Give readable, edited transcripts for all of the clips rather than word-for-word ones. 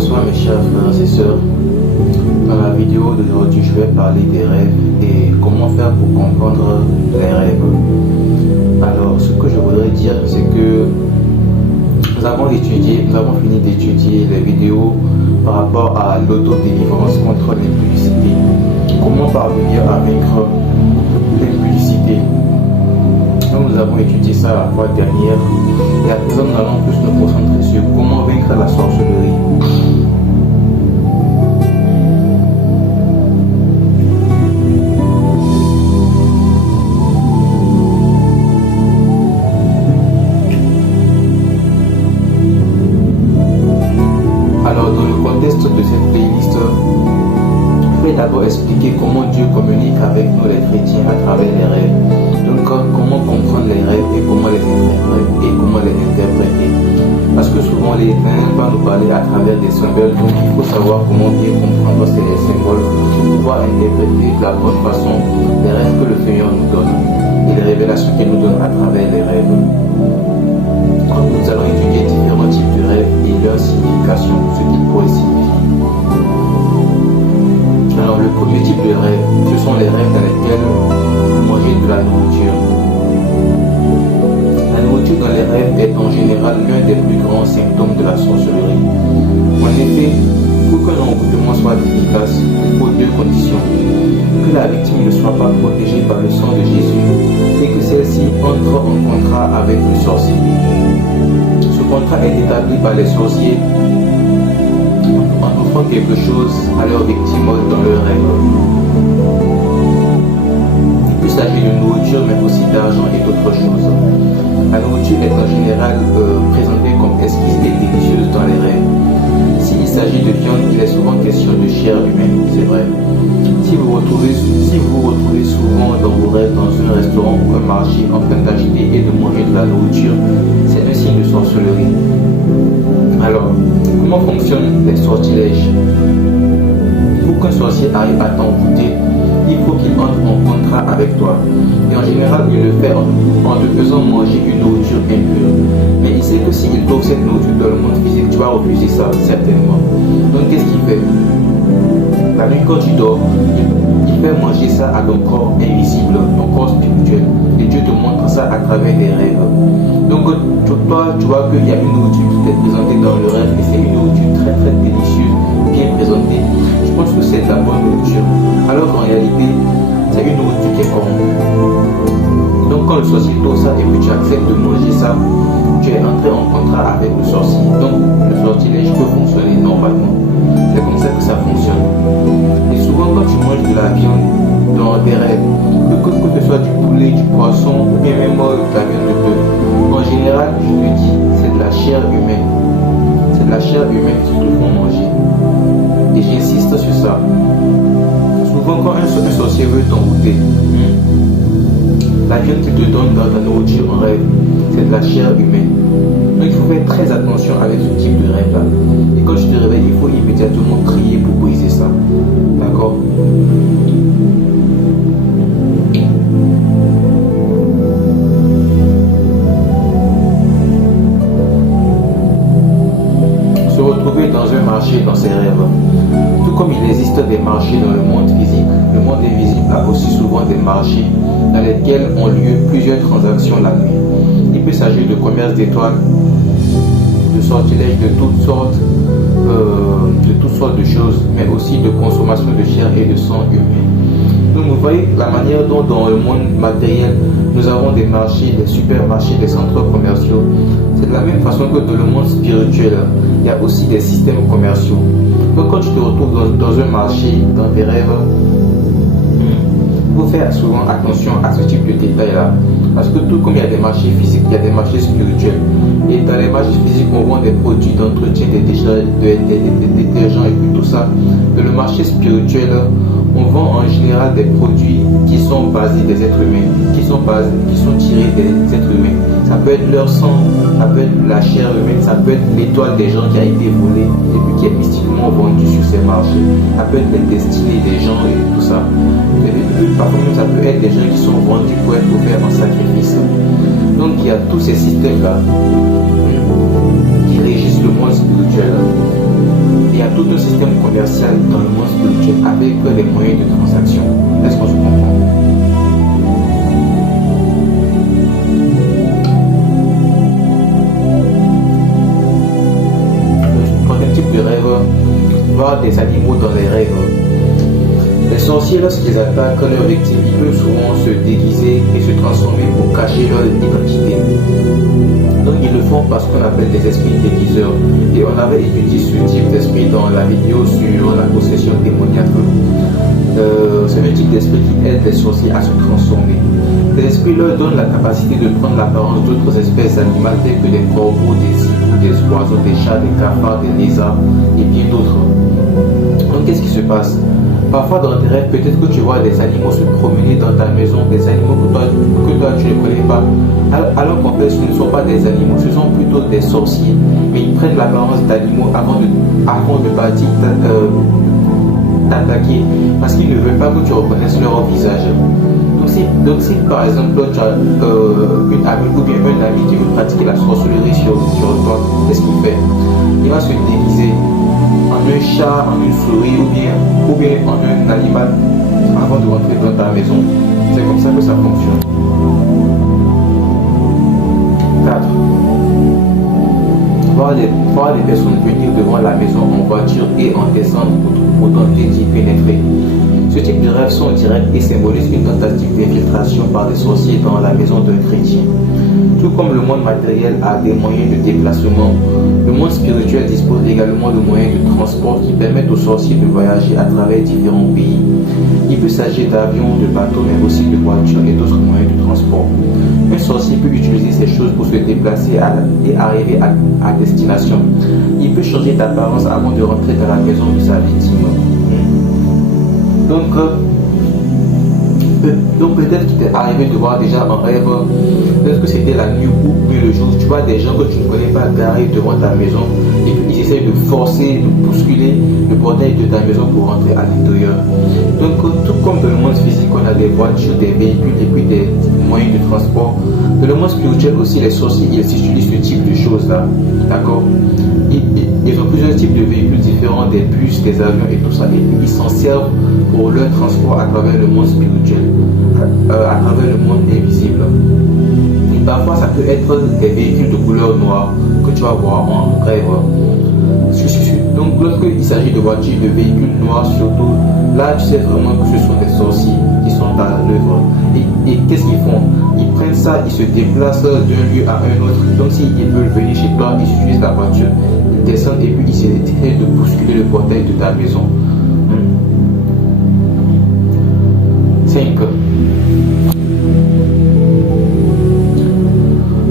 Bonsoir mes chers frères et sœurs. Dans la vidéo d'aujourd'hui, je vais parler des rêves et comment faire pour comprendre les rêves. Alors, ce que je voudrais dire, c'est que nous avons fini d'étudier les vidéos par rapport à l'autodélivrance contre l'impudicité. Comment parvenir à vaincre l'impudicité. Nous avons étudié ça la fois dernière et à présent nous allons plus nous concentrer sur comment vaincre la sorcellerie. Alors dans le contexte de cette playlist, je vais d'abord expliquer comment Dieu communique avec nous les chrétiens à travers les rêves. Donc comment comprendre les rêves et comment les interpréter. Parce que souvent les ténèbres vont nous parler à travers des symboles, donc il faut savoir comment bien comprendre ces symboles pour pouvoir interpréter de la bonne façon les rêves que le Seigneur nous donne et les révélations qu'il nous donne à travers les rêves. Donc nous allons étudier différents types de rêves et leur signification, ce qu'ils pourraient signifier. Alors le premier type de rêve, ce sont les rêves dans lesquels vous mangez de la nourriture. La nourriture dans les rêves est en général l'un des plus grands symptômes de la sorcellerie. En effet, pour qu'un envoûtement soit efficace, il faut deux conditions. Que la victime ne soit pas protégée par le sang de Jésus et que celle-ci entre en contrat avec le sorcier. Ce contrat est établi par les sorciers en offrant quelque chose à leur victime dans leur rêve. Il peut s'agir de nourriture mais aussi d'argent et d'autres choses. La nourriture est en général présentée comme exquise et délicieuse dans les rêves. S'il s'agit de viande, il est souvent question de chair humaine, c'est vrai. Si vous vous retrouvez souvent dans vos rêves dans un restaurant ou un marché en train d'acheter et de manger de la nourriture, c'est un signe de sorcellerie. Alors, comment fonctionnent les sortilèges? Pour qu'un sorcier arrive à t'envoûter, il faut qu'il entre en contrat avec toi. Et en général, il le fait en te faisant manger une nourriture impure. Mais il sait que s'il t'offre cette nourriture dans le monde physique, tu vas refuser ça, certainement. Donc, qu'est-ce qu'il fait? La nuit, quand tu dors, il fait manger ça à ton corps invisible, ton corps spirituel. Et Dieu te montre ça à travers des rêves. Donc, toi, tu vois qu'il y a une nourriture qui t'est présentée dans le rêve et c'est une nourriture très très délicieuse, bien présentée. Je pense que c'est de la bonne nourriture. Alors qu'en réalité, c'est une nourriture qui est corrompue. Donc, quand le sorcier t'offre ça et que tu acceptes de manger ça, tu es entré en contrat avec le sorcier. Donc, le sortilège peut fonctionner normalement. C'est comme ça que ça fonctionne. Et souvent, quand tu manges de la viande dans des rêves, que ce soit du poulet, du poisson, ou bien même de la viande de bœuf, en général, je te dis, c'est de la chair humaine. C'est de la chair humaine qu'ils te font manger. Et j'insiste sur ça. Souvent, quand un sorcier veut t'envoûter, la viande qu'il te donne dans ta nourriture en rêve, c'est de la chair humaine. Donc il faut faire très attention avec ce type de rêve là. Et quand tu te réveilles, il faut immédiatement crier pour briser ça. D'accord? Se retrouver dans un marché dans ses rêves. Tout comme il existe des marchés dans le monde physique, le monde invisible a aussi souvent des marchés dans lesquels ont lieu plusieurs transactions la nuit. Il peut s'agir de commerce d'étoiles, de sortilèges de toutes sortes de choses, mais aussi de consommation de chair et de sang humain. Donc vous voyez la manière dont dans le monde matériel, nous avons des marchés, des supermarchés, des centres commerciaux. C'est de la même façon que dans le monde spirituel, il y a aussi des systèmes commerciaux. Donc quand tu te retrouves dans un marché, dans tes rêves, il faut faire souvent attention à ce type de détails-là. Parce que tout comme il y a des marchés physiques, il y a des marchés spirituels. Et dans les marchés physiques, on vend des produits d'entretien, des détergents et puis tout ça. Dans le marché spirituel, on vend en général des produits qui sont basés des êtres humains, qui sont tirés des êtres humains. Ça peut être leur sang, ça peut être la chair humaine, ça peut être l'étoile des gens qui a été volée et puis qui est mystiquement vendue sur ces marchés. Ça peut être les destinées des gens et tout ça. Parfois même ça peut être des gens qui sont vendus pour être offerts en sacrifice. Donc il y a tous ces systèmes-là qui régissent le monde spirituel. Et voir des animaux dans les rêves. Les sorciers, lorsqu'ils attaquent leurs victimes, ils peuvent souvent se déguiser et se transformer pour cacher leur identité. Donc ils le font parce qu'on appelle des esprits déguiseurs. Et on avait étudié ce type d'esprit dans la vidéo sur la possession démoniaque. C'est le type d'esprit qui aide les sorciers à se transformer. Ces esprits leur donnent la capacité de prendre l'apparence d'autres espèces animales telles que des corbeaux, des hiboux, des oiseaux, des chats, des cafards, des lézards et bien d'autres. Donc qu'est-ce qui se passe? Parfois dans tes rêves, peut-être que tu vois des animaux se promener dans ta maison, des animaux que toi tu ne connais pas. Alors qu'en fait ce ne sont pas des animaux, ce sont plutôt des sorciers. Mais ils prennent l'apparence d'animaux avant de partir t'attaquer, parce qu'ils ne veulent pas que tu reconnaisses leur visage. Donc si par exemple toi, tu as une amie ou bien un ami qui veut pratiquer la sorcellerie sur toi, qu'est-ce qu'il fait? Il va se déguiser en un chat, en une souris ou bien en un animal avant de rentrer dans ta maison. C'est comme ça que ça fonctionne. 4. Voir les personnes venir devant la maison en voiture et en descendre pour tenter d'y pénétrer. Ce type de rêves sont directs et symbolisent une tentative d'infiltration par des sorciers dans la maison d'un chrétien. Tout comme le monde matériel a des moyens de déplacement, le monde spirituel dispose également de moyens de transport qui permettent aux sorciers de voyager à travers différents pays. Il peut s'agir d'avions, de bateaux, mais aussi de voitures et d'autres moyens de transport. Un sorcier peut utiliser ces choses pour se déplacer et arriver à destination. Il peut changer d'apparence avant de rentrer dans la maison de sa victime. Donc peut-être qu'il t'est arrivé de voir déjà en rêve, peut-être que c'était la nuit ou le jour, tu vois des gens que tu ne connais pas garés devant ta maison et puis ils essaient de forcer, de bousculer le portail de ta maison pour rentrer à l'intérieur. Donc tout comme dans le monde physique, on a des voitures, des véhicules et puis des moyens de transport, dans le monde spirituel aussi, les sorciers, ils utilisent ce type de choses-là, d'accord? Ils ont plusieurs types de véhicules différents, des bus, des avions et tout ça, et ils s'en servent pour leur transport à travers le monde spirituel, à travers le monde invisible. Et parfois, ça peut être des véhicules de couleur noire que tu vas voir en rêve. Donc, lorsqu'il s'agit de voitures, de véhicules noirs surtout, là, tu sais vraiment que ce sont des sorciers qui sont à l'œuvre. Et qu'est-ce qu'ils font? Ils prennent ça, ils se déplacent d'un lieu à un autre. Donc, s'ils veulent venir chez toi, ils utilisent la voiture, ils descendent et puis ils essaient de bousculer le portail de ta maison. 5.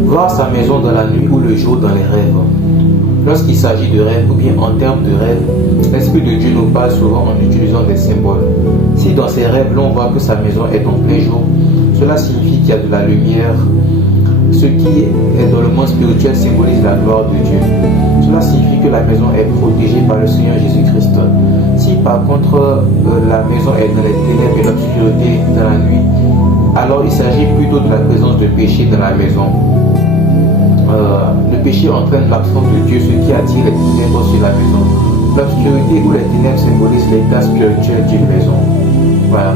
Voir sa maison dans la nuit ou le jour dans les rêves. Lorsqu'il s'agit de rêves ou bien en termes de rêves, l'Esprit de Dieu nous parle souvent en utilisant des symboles. Si dans ces rêves, l'on voit que sa maison est en plein jour, cela signifie qu'il y a de la lumière. Ce qui est dans le monde spirituel symbolise la gloire de Dieu. Cela signifie que la maison est protégée par le Seigneur Jésus-Christ. Si par contre la maison est dans les ténèbres et l'obscurité dans la nuit, alors il s'agit plutôt de la présence de péché dans la maison. Le péché entraîne l'absence de Dieu, ce qui attire les ténèbres sur la maison. L'obscurité ou les ténèbres symbolisent l'état spirituel d'une maison. Voilà.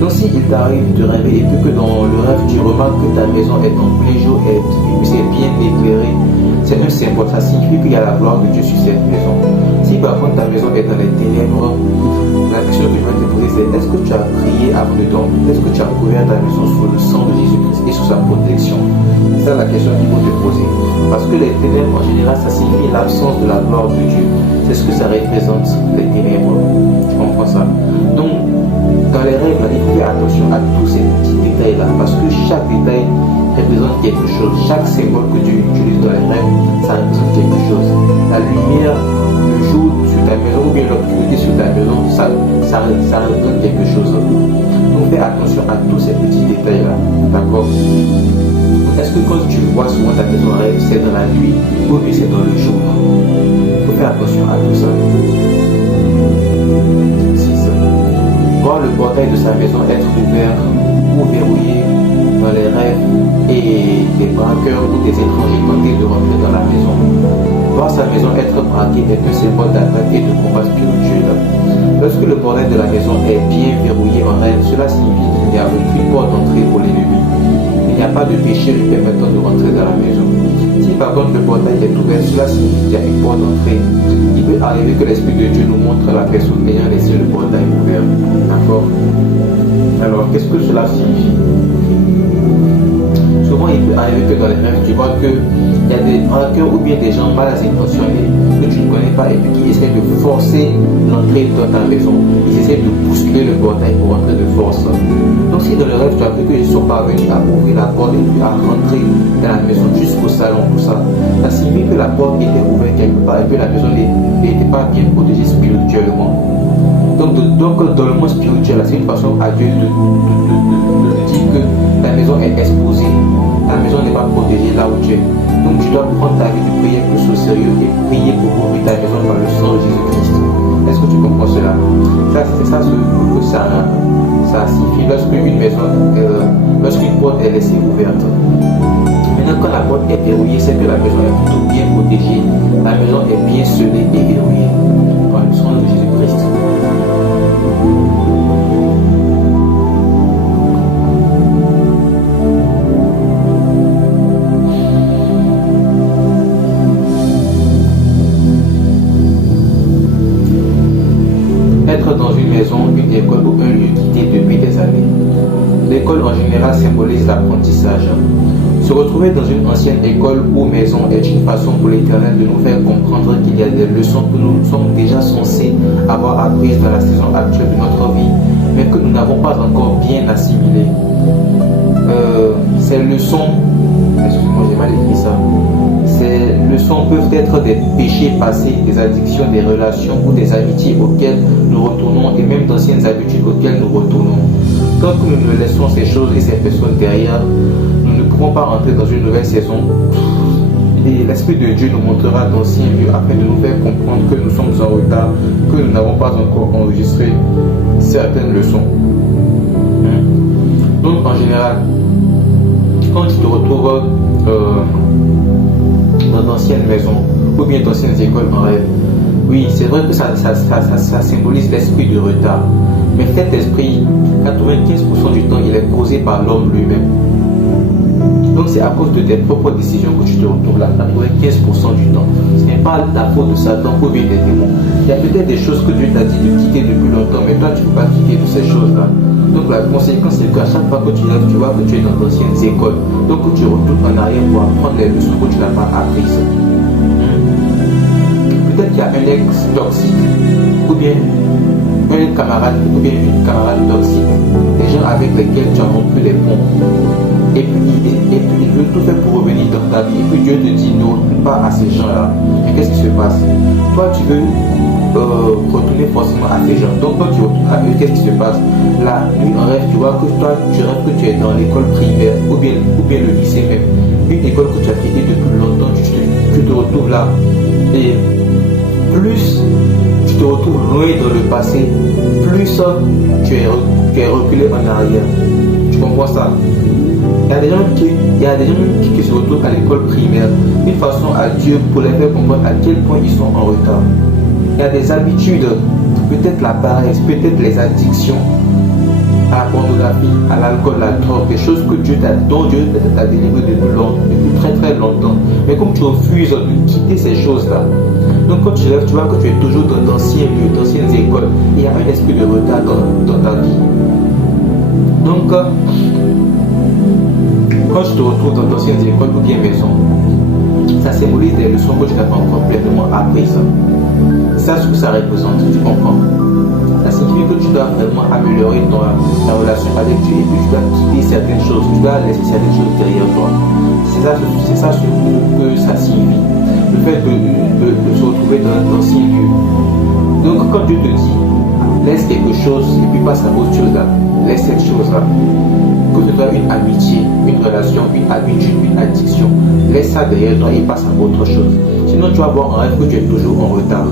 Donc s'il t'arrive de rêver et puis que dans le rêve tu remarques que ta maison est en plein jour et c'est bien éclairé, c'est un symbole, ça signifie qu'il y a la gloire de Dieu sur cette maison. Si par contre ta maison est dans les ténèbres, la question que je vais te poser c'est: est-ce que tu as prié avant de dormir? Est-ce que tu as couvert ta maison sous le sang de Jésus-Christ et sous sa protection? C'est ça la question qu'il faut te poser. Parce que les ténèbres en général ça signifie l'absence de la gloire de Dieu. C'est ce que ça représente, les ténèbres. Tu comprends ça? Donc dans les rêves, il faut faire attention à tous ces petits détails-là, parce que chaque détail représente quelque chose. Chaque symbole que tu utilises dans les rêves, ça représente quelque chose. La lumière, le jour sur ta maison, ou bien l'obscurité sur ta maison, ça représente quelque chose. Donc fais attention à tous ces petits détails-là, d'accord? Est-ce que quand tu vois souvent ta maison en rêve, c'est dans la nuit ou bien c'est dans le jour? Il faut faire attention à tout ça. Voir le portail de sa maison être ouvert ou verrouillé dans les rêves et des braqueurs ou des étrangers tentés de rentrer dans la maison. Voir sa maison être braquée est un symbole d'attaque et de combat spirituel. Lorsque le portail de la maison est bien verrouillé en rêve, cela signifie qu'il n'y a aucune porte d'entrée pour l'ennemi. Il n'y n'y a pas de péché lui permettant de rentrer dans la maison. Si par contre le portail est ouvert, cela signifie qu'il y a une porte d'entrée. Il peut arriver que l'Esprit de Dieu nous montre la personne ayant laissé le portail ouvert. D'accord? Alors, qu'est-ce que cela signifie? Souvent, il peut arriver que dans les rêves, tu vois qu'il y a des hackers ou bien des gens mal intentionnés que tu ne connais pas et puis qui essaient de forcer l'entrée dans ta maison. Ils essaient de bousculer le portail pour entrer de force. Donc, si dans le rêve, tu as vu qu'ils sont parvenus à ouvrir la porte et puis à rentrer dans la maison jusqu'au salon, tout ça, ça signifie que la porte était ouverte quelque part et que la maison n'était pas bien protégée spirituellement. Donc dans le monde spirituel, c'est une façon à Dieu de dire que la maison est exposée, la maison n'est pas protégée là où tu es. Donc tu dois prendre ta vie de prière plus au sérieux et prier pour ouvrir ta maison par le sang de Jésus-Christ. Est-ce que tu comprends cela? C'est ça ce que ça signifie lorsqu'une maison, lorsqu'une porte est laissée ouverte. Maintenant, quand la porte est verrouillée, c'est que la maison est plutôt bien protégée, la maison est bien scellée et verrouillée par le sang de Jésus-Christ. Être dans une maison, une école ou un lieu quitté depuis des années. L'école en général symbolise l'apprentissage. Se retrouver dans une ancienne école ou maison est une façon pour l'Éternel de nous faire comprendre qu'il y a des leçons que nous sommes déjà censés avoir apprises dans la saison actuelle de notre vie, mais que nous n'avons pas encore bien assimilées. Ces leçons, excusez-moi, j'ai mal écrit ça. Ces leçons peuvent être des péchés passés, des addictions, des relations ou des amitiés auxquelles nous retournons et même d'anciennes habitudes auxquelles nous retournons. Tant que nous ne laissons ces choses et ces personnes derrière, nous ne pourrons pas entrer dans une nouvelle saison. Et l'Esprit de Dieu nous montrera d'anciens lieux afin de nous faire comprendre que nous sommes en retard, que nous n'avons pas encore enregistré certaines leçons. Donc en général, quand tu te retrouves dans d'anciennes maisons ou bien d'anciennes écoles en rêve, oui, c'est vrai que ça symbolise l'esprit de retard. Mais cet esprit, 95% du temps, il est causé par l'homme lui-même. Donc c'est à cause de tes propres décisions que tu te retrouves là, 95% du temps. Ce n'est pas la faute de Satan ou bien des démons. Il y a peut-être des choses que Dieu t'a dit de quitter depuis longtemps, mais toi tu ne peux pas quitter de ces choses-là. Donc la conséquence c'est qu'à chaque fois que tu lèves, tu vois que tu es dans d'anciennes écoles. Donc tu retournes en arrière pour apprendre les leçons que tu n'as pas apprises. Peut-être qu'il y a un ex toxique, ou bien un camarade, ou bien une camarade toxique, des gens avec lesquels tu as rompu les ponts. Et puis il veut tout faire pour revenir dans ta vie. Et puis Dieu te dit non, pas à ces gens-là. Mais qu'est-ce qui se passe? Toi, tu veux retourner forcément à ces gens. Donc, quand tu retournes à eux, qu'est-ce qui se passe? La nuit en rêve, tu vois que toi, tu rêves que tu es dans l'école primaire ou bien le lycée même. Une école que tu as quittée depuis longtemps, tu te retrouves là. Et plus tu te retrouves loin dans le passé, plus tu es reculé en arrière. Tu comprends ça? Il y a des gens qui se retrouvent à l'école primaire, une façon à Dieu pour les faire comprendre à quel point ils sont en retard. Il y a des habitudes, peut-être la paresse, peut-être les addictions à la pornographie, à l'alcool, à la drogue, des choses que dont Dieu t'a délivré depuis très très longtemps. Mais comme tu refuses de quitter ces choses-là, donc quand tu lèves, tu vois que tu es toujours dans d'anciens lieux, d'anciennes écoles, il y a un esprit de retard dans ta vie. Donc, quand tu te retrouves dans d'anciennes écoles ou bien maisons, ça symbolise des leçons que tu n'as pas encore pleinement apprises. C'est ça ce que ça représente, tu comprends? Ça signifie que tu dois vraiment améliorer ta relation avec Dieu et puis tu dois quitter certaines choses, tu dois laisser certaines choses derrière toi. C'est ça ce que ça signifie, le fait de se retrouver dans d'anciens lieux. Donc quand Dieu te dit, laisse quelque chose et puis passe à autre chose là, laisse cette chose-là. Que ce soit une amitié, une relation, une habitude, une addiction, laisse ça derrière toi et passe à autre chose. Sinon tu vas voir en rêve que tu es toujours en retard.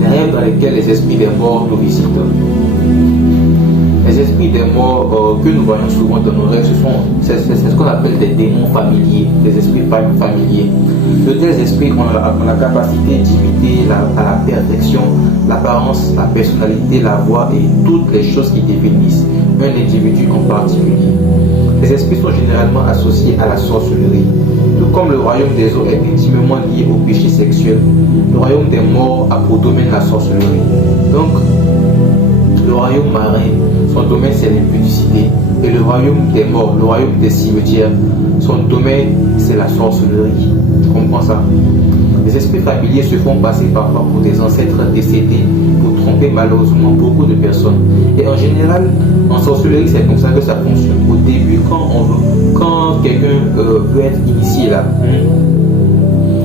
Les rêves dans lesquels les esprits des morts nous visitent. Les esprits des morts que nous voyons souvent dans nos rêves, c'est ce qu'on appelle des démons familiers, des esprits familiers. De tels esprits ont la capacité d'imiter à la perfection l'apparence, la personnalité, la voix et toutes les choses qui définissent un individu en particulier. Les esprits sont généralement associés à la sorcellerie. Tout comme le royaume des eaux est intimement lié au péché sexuel, le royaume des morts a pour domaine la sorcellerie. Donc, le royaume marin, son domaine c'est l'impudicité. Et le royaume des morts, le royaume des cimetières, son domaine c'est la sorcellerie. Tu comprends ça? Les esprits familiers se font passer parfois pour des ancêtres décédés pour tromper malheureusement beaucoup de personnes. Et en général, en sorcellerie, c'est comme ça que ça fonctionne. Au début, quand quelqu'un veut être initié là,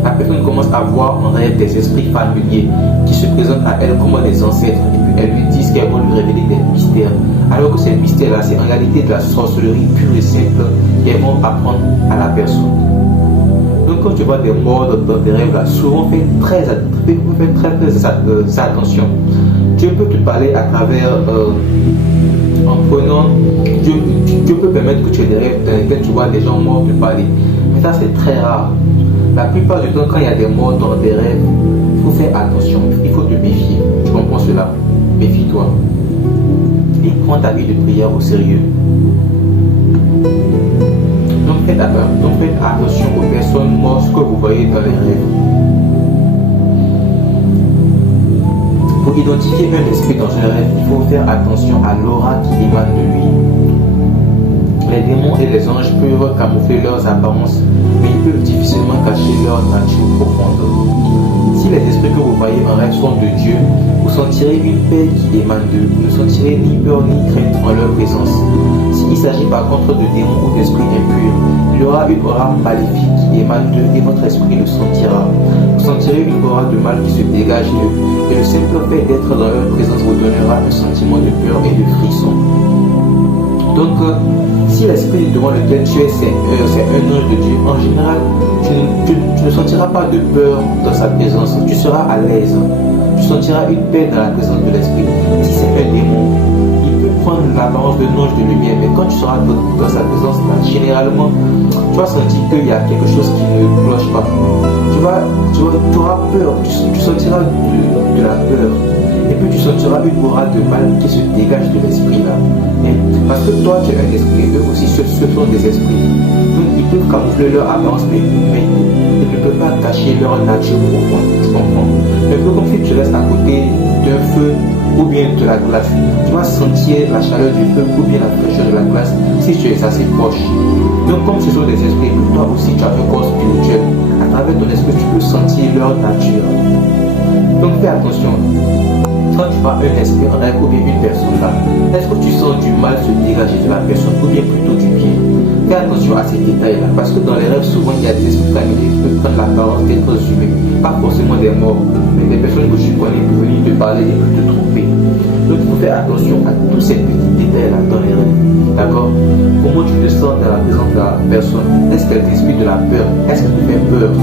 la personne commence à voir en réel des esprits familiers qui se présentent à elle comme des ancêtres et puis elles lui disent qu'elles vont lui révéler des mystères. Alors que ces mystères-là, c'est en réalité de la sorcellerie pure et simple qu'elles vont apprendre à la personne. Donc quand tu vois des morts dans tes rêves là, souvent fais très attention. Dieu peut te parler à travers en prenant, Dieu peut permettre que tu aies des rêves dans lesquels tu vois des gens morts te parler. Mais ça c'est très rare. La plupart du temps quand il y a des morts dans tes rêves, il faut faire attention, il faut te méfier. Tu comprends cela? Méfie-toi. Et prends ta vie de prière au sérieux. Donc faites attention aux personnes mortes que vous voyez dans les rêves. Pour identifier un esprit dans un rêve, il faut faire attention à l'aura qui émane de lui. Les démons et les anges peuvent camoufler leurs apparences, mais ils peuvent difficilement cacher leur nature profonde. Si les esprits que vous voyez en rêve sont de Dieu, vous sentirez une paix qui émane d'eux. Vous ne sentirez ni peur ni crainte en leur présence. S'il s'agit par contre de démons ou d'esprits impurs, il y aura une aura maléfique qui émane d'eux et votre esprit le sentira. Vous sentirez une aura de mal qui se dégage d'eux, et le simple fait d'être dans leur présence vous donnera un sentiment de peur et de frisson. Donc, si l'esprit devant lequel tu es, c'est un ange de Dieu, en général, tu ne sentiras pas de peur dans sa présence. Tu seras à l'aise. Tu sentiras une paix dans la présence de l'esprit. Si c'est un démon, il peut prendre l'apparence d'un ange de lumière, mais quand tu seras dans sa présence, généralement, tu vas sentir qu'il y a quelque chose qui ne cloche pas. Tu auras peur. Tu sentiras de la peur. Et puis tu sentiras une aura de mal qui se dégage de l'esprit là. Parce que toi tu es un esprit, eux aussi ce sont des esprits. Donc ils peuvent camoufler leur apparence, mais ils ne peuvent pas cacher leur nature profonde. Tu comprends? Un peu comme si tu restes à côté d'un feu ou bien de la glace. Tu vas sentir la chaleur du feu ou bien la fraîcheur de la glace si tu es assez proche. Donc comme ce sont des esprits, toi aussi tu as un corps spirituel. À travers ton esprit tu peux sentir leur nature. Donc fais attention. Quand tu vois un esprit en rêve ou bien une personne là, est-ce que tu sens du mal se dégager de la personne ou bien plutôt du bien? Fais attention à ces détails là, parce que dans les rêves souvent il y a des esprits familiers qui peuvent prendre l'apparence d'être humains, pas forcément des morts, mais des personnes que tu connais peuvent venir te parler et peuvent te tromper. Donc il faut faire attention à tous ces petits détails là dans les rêves. D'accord? Comment tu te sens dans la présence de la personne? Est-ce qu'elle t'inspire de la peur? Est-ce qu'elle te fait peur?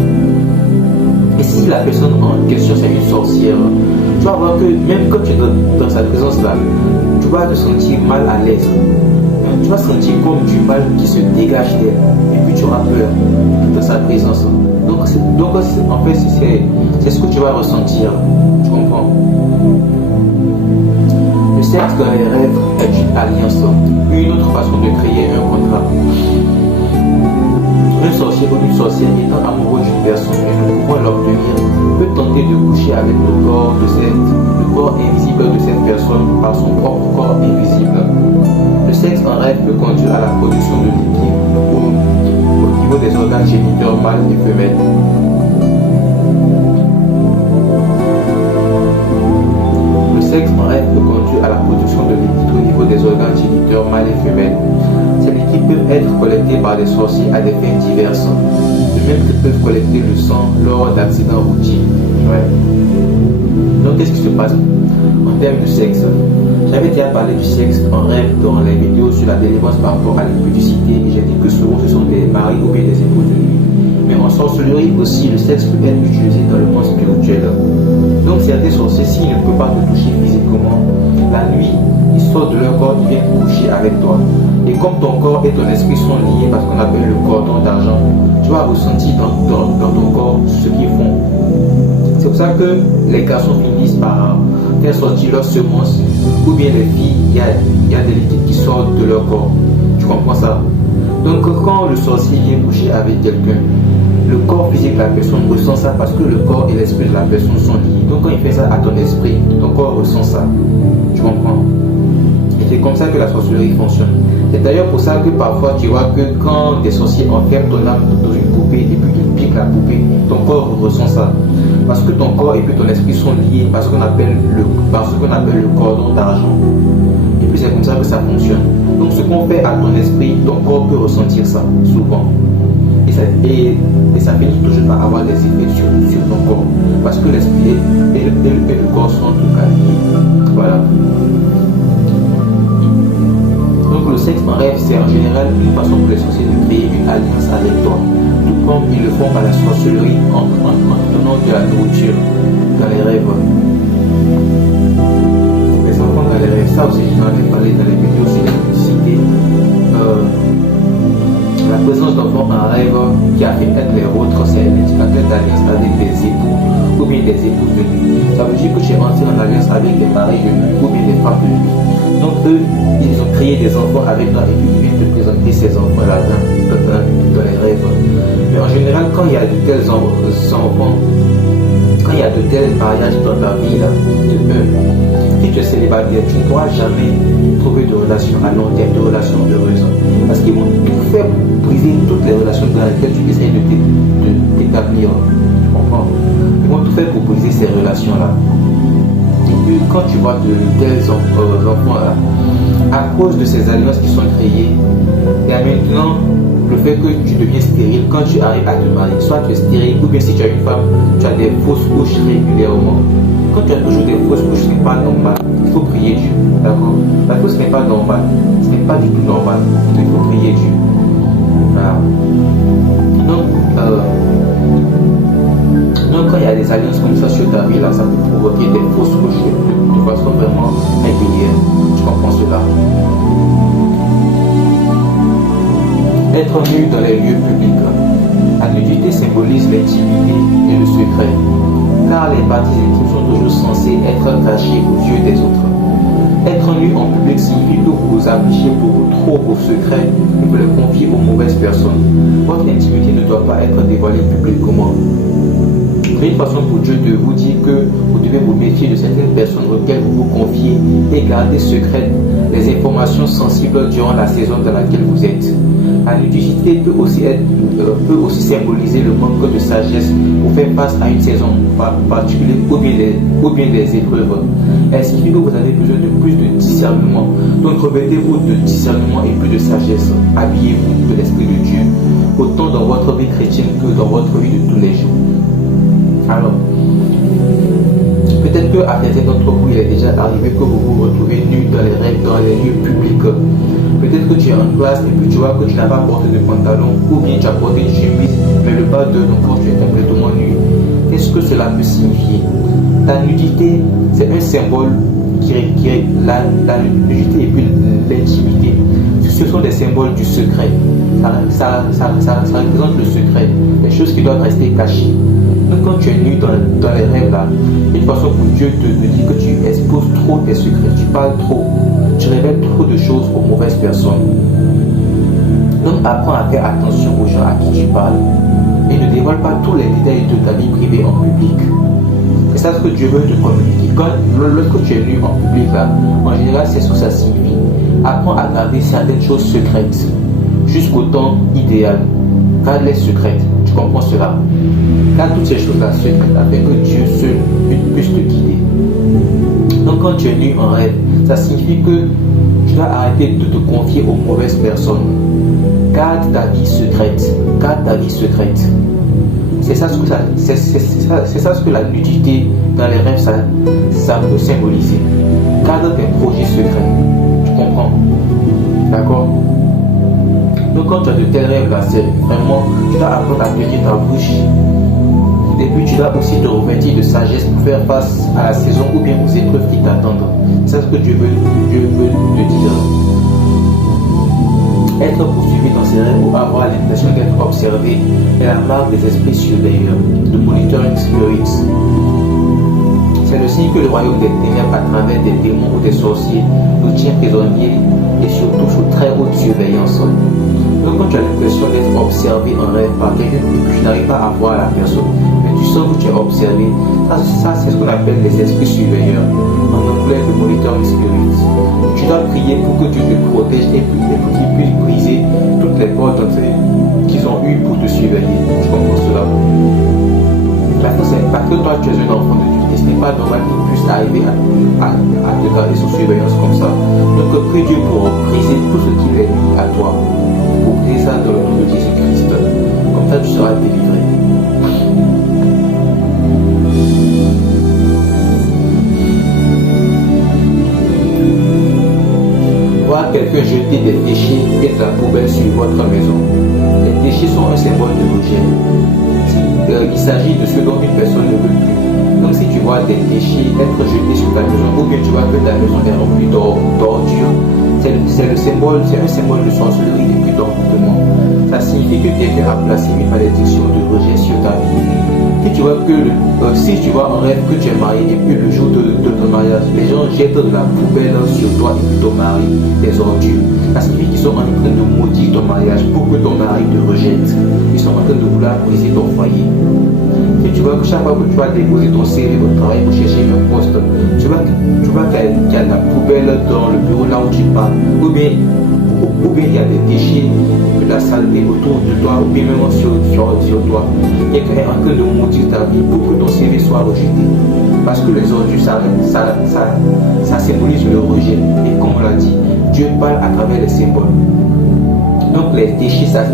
Et si la personne en question c'est une sorcière, tu vas voir que même quand tu es dans sa présence là, tu vas te sentir mal à l'aise. Tu vas sentir comme du mal qui se dégage d'elle. Et puis tu auras peur dans sa présence. Donc en fait c'est ce que tu vas ressentir. Tu comprends? Le sexe dans les rêves est une alliance, une autre façon de créer un contrat. Un sorcier ou une sorcière étant amoureux d'une personne et ne pouvant l'obtenir peut tenter de coucher avec le corps invisible de cette personne par son propre corps invisible. Le sexe en rêve peut conduire à la production de liquide au niveau des organes géniteurs mâles et femelles. Le sexe en rêve peut conduire à la production de liquide au niveau des organes géniteurs mâles et femelles. Ces liquides peuvent être collectés par des sorciers à des fins diverses, de même qu'ils peuvent collecter le sang lors d'accidents routiers. Ouais. Donc qu'est-ce qui se passe en termes de sexe? J'avais déjà parlé du sexe en rêve dans les vidéos sur la délivrance par rapport à l'impudicité et j'ai dit que souvent ce sont des maris ou bien des épouses de nuit. Mais en sorcellerie aussi, le sexe peut être utilisé dans le monde spirituel. Donc certains sorciers, s'ils ne peuvent pas te toucher physiquement, la nuit, ils sortent de leur corps, ils viennent coucher avec toi. Et comme ton corps et ton esprit sont liés par ce qu'on appelle le cordon d'argent, tu vas ressentir dans ton corps ce qu'ils font. C'est pour ça que les garçons finissent par faire sortir leurs semences, ou bien les filles, il y a des liquides qui sortent de leur corps. Tu comprends ça? Donc quand le sorcier vient coucher avec quelqu'un, le corps physique de la personne ressent ça parce que le corps et l'esprit de la personne sont liés. Donc quand il fait ça à ton esprit, ton corps ressent ça. Tu comprends? Et c'est comme ça que la sorcellerie fonctionne. C'est d'ailleurs pour ça que parfois tu vois que quand des sorciers enferment ton âme dans une poupée et puis ils piquent la poupée, ton corps ressent ça. Parce que ton corps et puis ton esprit sont liés par ce qu'on appelle le cordon d'argent. Et puis c'est comme ça que ça fonctionne. Donc ce qu'on fait à ton esprit, ton corps peut ressentir ça souvent. Et ça finit toujours par avoir des effets sur ton corps. Parce que l'esprit et le corps sont tout cas liés. Voilà. Donc le sexe en rêve, c'est en général une façon pour les sorciers de créer une alliance avec toi. Tout comme ils le font par la sorcellerie en donnant de la nourriture dans les rêves. Les enfants dans les rêves, ça aussi j'en avais parlé dans les vidéos sur l'électricité. La présence d'enfants en rêve qui affecte les autres, c'est un indicateur d'alliance avec des époux ou bien des épouses de nuit. Ça veut dire que tu es entré en alliance avec des maris de nuit ou bien des femmes de nuit. Donc eux, ils ont créé des enfants avec toi et puis ils viennent te présenter ces enfants-là dans les rêves. Mais en général, quand il y a de tels enfants, quand il y a de tels mariages dans ta vie, là, si tu es célibataire, tu ne pourras jamais trouver de relation à long terme, de relation heureuse. Parce qu'ils vont tout faire pour briser toutes les relations dans lesquelles tu essaies de t'établir. Tu comprends? Ils vont tout faire pour briser ces relations-là. Et puis quand tu vois de tels enfants-là, à cause de ces alliances qui sont créées, il y a maintenant le fait que tu deviens stérile quand tu arrives à te marier. Soit tu es stérile, ou bien si tu as une femme, tu as des fausses couches régulièrement. Quand tu as toujours des fausses couches, ce n'est pas normal. Il faut prier Dieu. D'accord? Parce que ce n'est pas normal. Ce n'est pas du tout normal. Il faut prier Dieu. Voilà. Donc quand il y a des alliances comme ça sur ta vie, là, ça peut provoquer des fausses couches de façon vraiment régulière. Tu comprends cela? Être nu dans les lieux publics. La nudité symbolise l'intimité et le secret, car les parties intimes sont toujours censées être cachées aux yeux des autres. Être nu en public signifie que vous affichez beaucoup trop vos secrets et vous les confiez aux mauvaises personnes. Votre intimité ne doit pas être dévoilée publiquement. C'est une façon pour Dieu de vous dire que vous devez vous méfier de certaines personnes auxquelles vous vous confiez et garder secrètes les informations sensibles durant la saison dans laquelle vous êtes. La nudité peut aussi symboliser le manque de sagesse pour faire face à une saison particulière ou bien des épreuves. Elle signifie que vous avez besoin de plus de discernement. Donc revêtez-vous de discernement et plus de sagesse. Habillez-vous de l'Esprit de Dieu, autant dans votre vie chrétienne que dans votre vie de tous les jours. Alors, peut-être qu'à certains d'entre vous, il est déjà arrivé que vous vous retrouvez nus dans les rêves, dans les lieux publics. Peut-être que tu es en classe et puis tu vois que tu n'as pas porté de pantalon ou bien tu as porté une chemise, mais le bas de ton corps, tu es complètement nu. Qu'est-ce que cela peut signifier? La nudité, c'est un symbole qui est la nudité et puis l'intimité. Ce sont des symboles du secret. Ça représente le secret, les choses qui doivent rester cachées. Donc quand tu es nu dans les rêves là, une façon pour Dieu te dit que tu exposes trop tes secrets, tu parles trop, tu révèles trop de choses aux mauvaises personnes. Donc apprends à faire attention aux gens à qui tu parles et ne dévoile pas tous les détails de ta vie privée en public. C'est ça ce que Dieu veut te communiquer. Lorsque tu es nu en public là, en général c'est ce que ça signifie. Apprends à garder certaines choses secrètes jusqu'au temps idéal. Garde-les secrètes. Tu comprends cela? Garde toutes ces choses-là secrètes afin que Dieu seul puisse te guider. Donc quand tu es nu en rêve, ça signifie que tu dois arrêter de te confier aux mauvaises personnes. Garde ta vie secrète. Garde ta vie secrète. C'est ça ce que la nudité dans les rêves, ça peut symboliser. Garde tes projets secrets. Tu comprends? D'accord? Donc quand tu as de tels rêves là, c'est vraiment, tu dois apprendre à tenir ta bouche Et puis tu dois aussi te revêtir de sagesse pour faire face à la saison ou bien aux épreuves qui t'attendent. C'est ce que Dieu veut te dire. Être poursuivi dans ses rêves ou avoir l'impression d'être observé est la marque des esprits surveilleurs, de monitoring spirits. C'est le signe que le royaume des ténèbres, à travers des démons ou des sorciers, nous tient prisonniers et surtout sous très haute surveillance. Donc quand tu as l'impression d'être observé en rêve par quelqu'un et que tu n'arrives pas à voir la personne, mais tu sens que tu es observé, ça c'est ce qu'on appelle les esprits surveilleurs, en anglais le monitoring spirit. Tu dois prier pour que Dieu te protège et pour qu'il puisse briser toutes les portes qu'ils ont eues pour te surveiller. Je comprends cela. Maintenant, c'est parce que toi tu es un enfant de Dieu. Et ce n'est pas normal qu'il puisse arriver à te garder sous surveillance comme ça. Donc prie Dieu pour briser tout ce qui est lié à toi. Pour briser ça dans le nom de Jésus-Christ. Comme ça tu seras délivré. Voir quelqu'un jeter des déchets et de la poubelle sur votre maison. Les déchets sont un symbole de rejet. Il s'agit de ce dont une personne ne veut plus. Donc si tu vois des déchets être jetés sur ta maison ou bien tu vois que ta maison est remplie d'ordures, c'est un symbole de sorcellerie et puis d'envoûtement. Ça signifie que quelqu'un a placé une malédiction de rejet sur ta vie. Si tu vois en rêve que tu es marié et puis le jour de ton mariage, les gens jettent de la poubelle sur toi et puis ton mari, des ordures. Ça signifie qu'ils sont en train de maudire ton mariage pour que ton mari te rejette. Ils sont en train de vouloir briser ton foyer. Et tu vois que chaque fois que tu vas déposer ton CV au travail pour chercher un poste, tu vois qu'il y a de la poubelle dans le bureau là où tu parles, ou bien il y a des déchets, de la saleté autour de toi, ou bien même sur toi. Quelqu'un est en train de maudire ta vie pour que ton CV soit rejeté. Parce que les ordures, ça symbolise le rejet. Et comme on l'a dit, Dieu parle à travers les symboles. Donc les déchets, ça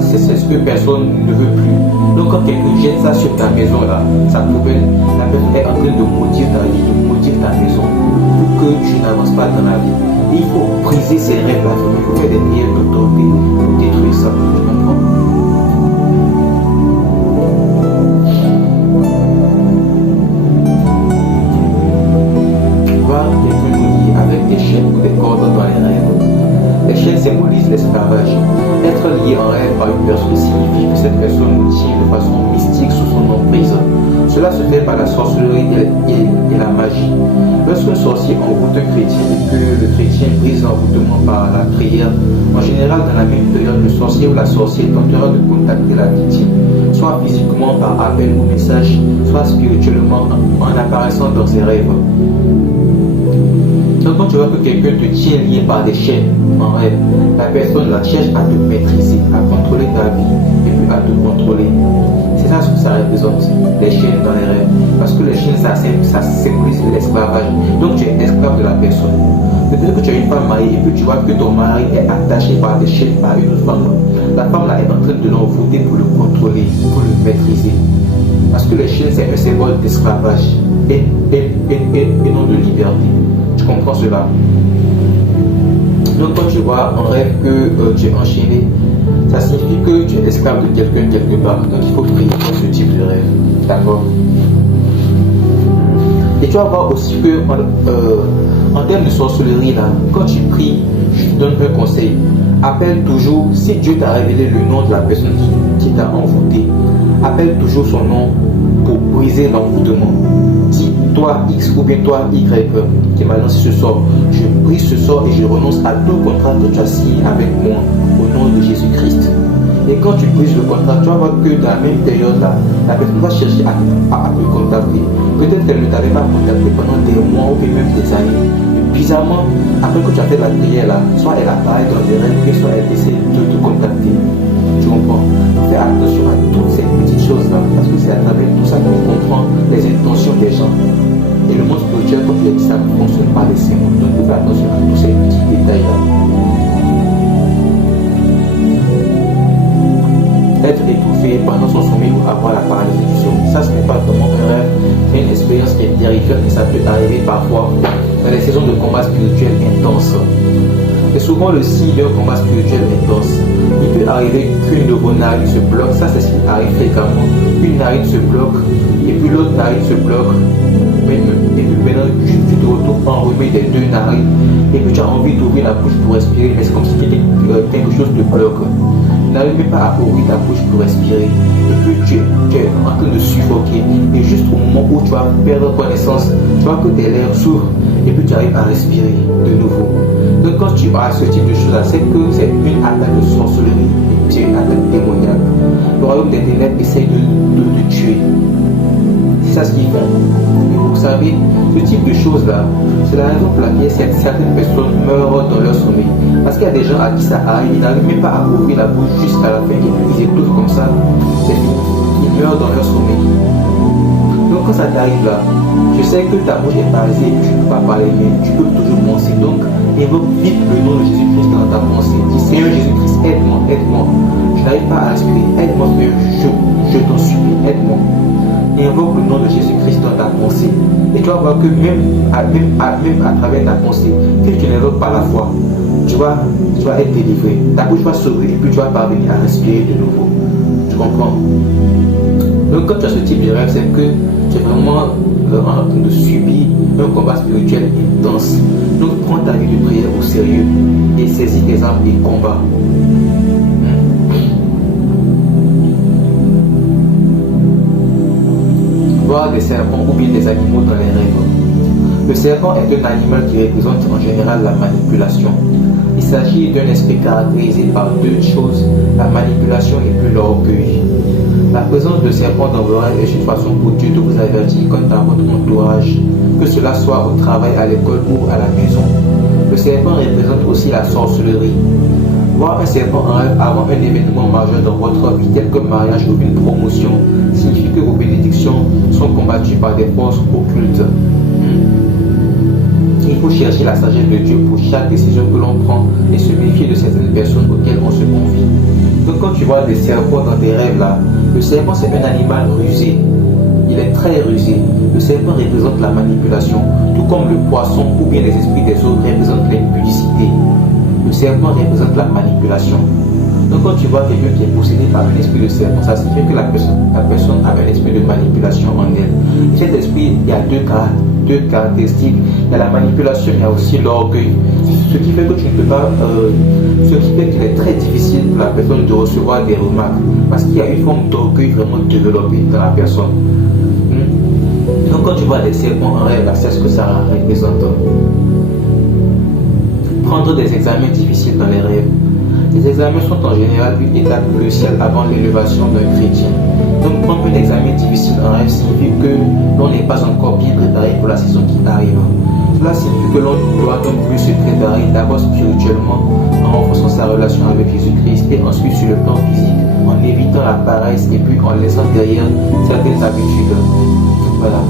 c'est ce que personne ne veut plus. Donc quand quelqu'un jette ça sur ta maison là, sa poubelle, la personne est en train de maudire ta vie, de maudire ta maison, pour que tu n'avances pas dans la vie. Et il faut briser ces rêves là, il faut faire des prières d'autorité pour détruire ça. Tu comprends? Voir quelqu'un nous lié avec des chaînes ou des cordes dans les rêves. Les chaînes symbolisent l'esclavage. Être lié en rêve par une personne signifie que cette personne nous tient de façon mystique sous son emprise. Cela se fait par la sorcellerie et la magie. Lorsqu'un sorcier envoûte un chrétien et que le chrétien brise l'envoûtement par la prière, en général dans la même période, le sorcier ou la sorcière tentera de contacter la victime, soit physiquement par appel ou message, soit spirituellement en apparaissant dans ses rêves. Donc quand tu vois que quelqu'un te tient lié par des chaînes en rêve, la personne la cherche à te maîtriser, à contrôler ta vie et puis à te contrôler. C'est ça ce que ça représente, les chaînes dans les rêves. Parce que les chaînes, ça symbolise l'esclavage. Donc tu es esclave de la personne. Peut-être que tu as une femme mariée et puis tu vois que ton mari est attaché par des chaînes par une autre femme. La femme là est en train de l'envoûter pour le contrôler, pour le maîtriser. Parce que les chaînes, c'est un symbole d'esclavage et non de liberté. Tu comprends cela? Donc quand tu vois en rêve que tu es enchaîné, ça signifie que tu es esclave de quelqu'un quelque part. Donc il faut prier pour ce type de rêve. D'accord? Et tu vas voir aussi que en termes de sorcellerie, là, quand tu pries, je te donne un conseil. Appelle toujours, si Dieu t'a révélé le nom de la personne qui t'a envoûté, appelle toujours son nom pour briser l'envoûtement. Si toi X ou bien toi Y qui m'a lancé ce sort, je brise ce sort et je renonce à tout contrat que tu as signé avec moi au nom de Jésus-Christ. Et quand tu brises le contrat, tu vas voir que dans la même période là, la personne va chercher à te contacter. Peut-être qu'elle ne t'avait pas contacté pendant des mois ou même des années. Mais bizarrement, après que tu as fait la prière là, soit elle apparaît dans des rêves, soit elle essaie de te contacter. Tu comprends? Fais attention à toutes ces petites choses là, parce que c'est à travers tout ça qu'on comprend les intentions des gens. Et le monde spirituel, comme je l'ai dit, ça ne fonctionne pas les symboles. Donc fais attention à tous ces petits détails là. Être étouffé pendant son sommeil ou avoir la paralysie du sommeil. Ça, ce n'est pas vraiment un rêve, c'est une expérience qui est terrifiante et ça peut arriver parfois dans les saisons de combat spirituel intenses. C'est souvent le signe d'un combat spirituel intense. Il peut arriver qu'une de vos narines se bloque, ça c'est ce qui arrive fréquemment. Une narine se bloque, et puis l'autre narine se bloque, et puis maintenant tu te retrouves enrhumé des deux narines, et puis tu as envie d'ouvrir la bouche pour respirer, mais c'est comme si quelque chose te bloque. Tu n'arrives même pas à ouvrir ta bouche pour respirer, et puis tu es en train de suffoquer, et juste au moment où tu vas perdre connaissance, tu vois que tes lèvres s'ouvrent, et puis tu arrives à respirer de nouveau. Donc quand tu as ce type de choses, c'est que c'est une attaque de sorcellerie, c'est une attaque démoniaque. Le royaume des ténèbres essaye de te tuer. C'est ça ce qu'ils font. Et vous savez, ce type de choses-là, c'est la raison pour laquelle certaines personnes meurent dans leur sommeil. Parce qu'il y a des gens à qui ça arrive, ils n'arrivent même pas à ouvrir la bouche jusqu'à la fin, ils étouffent comme ça, c'est fini. Ils meurent dans leur sommeil. Donc quand ça t'arrive là, je sais que ta bouche est paralysée, tu ne peux pas parler, mais tu peux toujours penser. Donc évoque vite le nom de Jésus-Christ dans ta pensée. Dis Seigneur Jésus-Christ, aide-moi, aide-moi. Je n'arrive pas à respirer, aide-moi Seigneur, je t'en supplie, aide-moi. Invoque le nom de Jésus-Christ dans ta pensée. Et tu vas voir que même à travers ta pensée, que tu n'invoques pas la foi, tu vas être délivré. Ta bouche va s'ouvrir et puis tu vas parvenir à respirer de nouveau. Tu comprends? Donc quand tu as ce type de rêve, c'est que tu es vraiment en train de subir un combat spirituel intense. Donc prends ta vie de prière au sérieux et saisis tes armes et combats. Voir des serpents ou bien des animaux dans les rêves. Le serpent est un animal qui représente en général la manipulation. Il s'agit d'un esprit caractérisé par deux choses, la manipulation et puis l'orgueil. La présence de serpents dans vos rêves est une façon pour Dieu de vous avertir quant à votre entourage, que cela soit au travail, à l'école ou à la maison. Le serpent représente aussi la sorcellerie. Voir un serpent en rêve avant un événement majeur dans votre vie, tel qu'un mariage ou une promotion, signifie que vos bénédictions sont combattues par des forces occultes. Il faut chercher la sagesse de Dieu pour chaque décision que l'on prend et se méfier de certaines personnes auxquelles on se confie. Donc quand tu vois des serpents dans tes rêves là, le serpent c'est un animal rusé. Il est très rusé. Le serpent représente la manipulation, tout comme le poisson ou bien les esprits des eaux représentent l'impudicité. Le serpent représente la manipulation. Donc quand tu vois quelqu'un qui est possédé par un esprit de serpent, ça signifie que la personne a un esprit de manipulation en elle. Et cet esprit, il y a deux caractéristiques. Il y a la manipulation, il y a aussi l'orgueil. Ce qui fait que tu ne peux pas, ce qui fait qu'il est très difficile pour la personne de recevoir des remarques. Parce qu'il y a une forme d'orgueil vraiment développée dans la personne. Donc quand tu vois des serpents en rêve, c'est ce que ça représente. Prendre des examens difficiles dans les rêves. Les examens sont en général une étape cruciale avant l'élévation d'un chrétien. Donc prendre un examen difficile en rêve signifie que l'on n'est pas encore bien préparé pour la saison qui arrive. Cela signifie que l'on doit donc plus se préparer d'abord spirituellement en renforçant sa relation avec Jésus-Christ et ensuite sur le plan physique en évitant la paresse et puis en laissant derrière certaines habitudes. Voilà.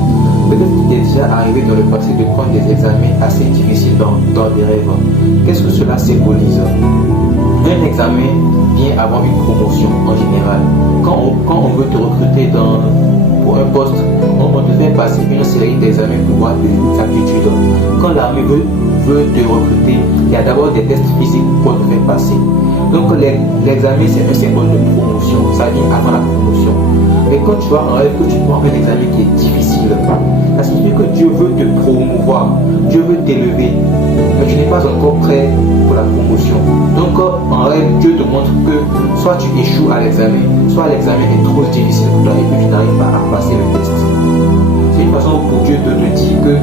Peut-être qu'il t'est déjà arrivé dans le passé de prendre des examens assez difficiles dans des rêves. Qu'est-ce que cela symbolise? Un examen vient avant une promotion en général. Quand on veut te recruter pour un poste, on te fait passer une série d'examens pour voir tes aptitudes. Quand l'armée veut te recruter, il y a d'abord des tests physiques pour te faire passer. Donc l'examen c'est un symbole de promotion, ça vient avant la promotion. Et quand tu vois en rêve que tu prends un examen qui est difficile, ça signifie que Dieu veut te promouvoir, Dieu veut t'élever, mais tu n'es pas encore prêt pour la promotion. Donc en rêve, Dieu te montre que soit tu échoues à l'examen, soit l'examen est trop difficile pour toi et que tu n'arrives pas à passer le test. C'est une façon pour Dieu de te dire que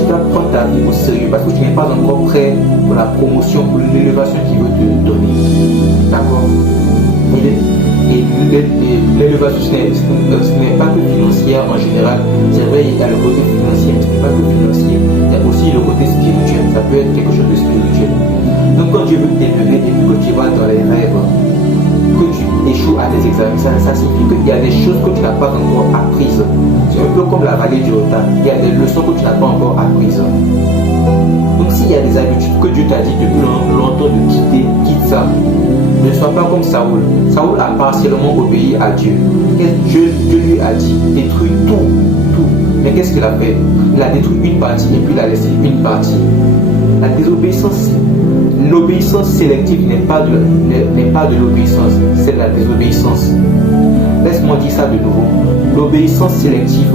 tu dois prendre ta vie au sérieux parce que tu n'es pas encore prêt pour la promotion, pour l'élévation qu'il veut te donner. D'accord? Et l'élévation, ce n'est pas que financière en général. C'est vrai, il y a le côté financier, mais ce n'est pas que financier. Il y a aussi le côté spirituel. Ça peut être quelque chose de spirituel. Donc quand Dieu veut t'élever et que tu vas dans les rêves, que tu échoues à tes examens, ça signifie qu'il y a des choses que tu n'as pas encore apprises. C'est un peu comme la vallée du retard. Il y a des leçons que tu n'as pas encore apprises. Donc s'il y a des habitudes que Dieu t'a dit depuis longtemps de quitter, quitte ça. Ne sois pas comme Saoul. Saoul a partiellement obéi à Dieu. Dieu lui a dit, détruis tout. Mais qu'est-ce qu'il a fait? Il a détruit une partie et puis il a laissé une partie. La désobéissance L'obéissance sélective n'est pas de l'obéissance, c'est de la désobéissance. Laisse-moi dire ça de nouveau. L'obéissance sélective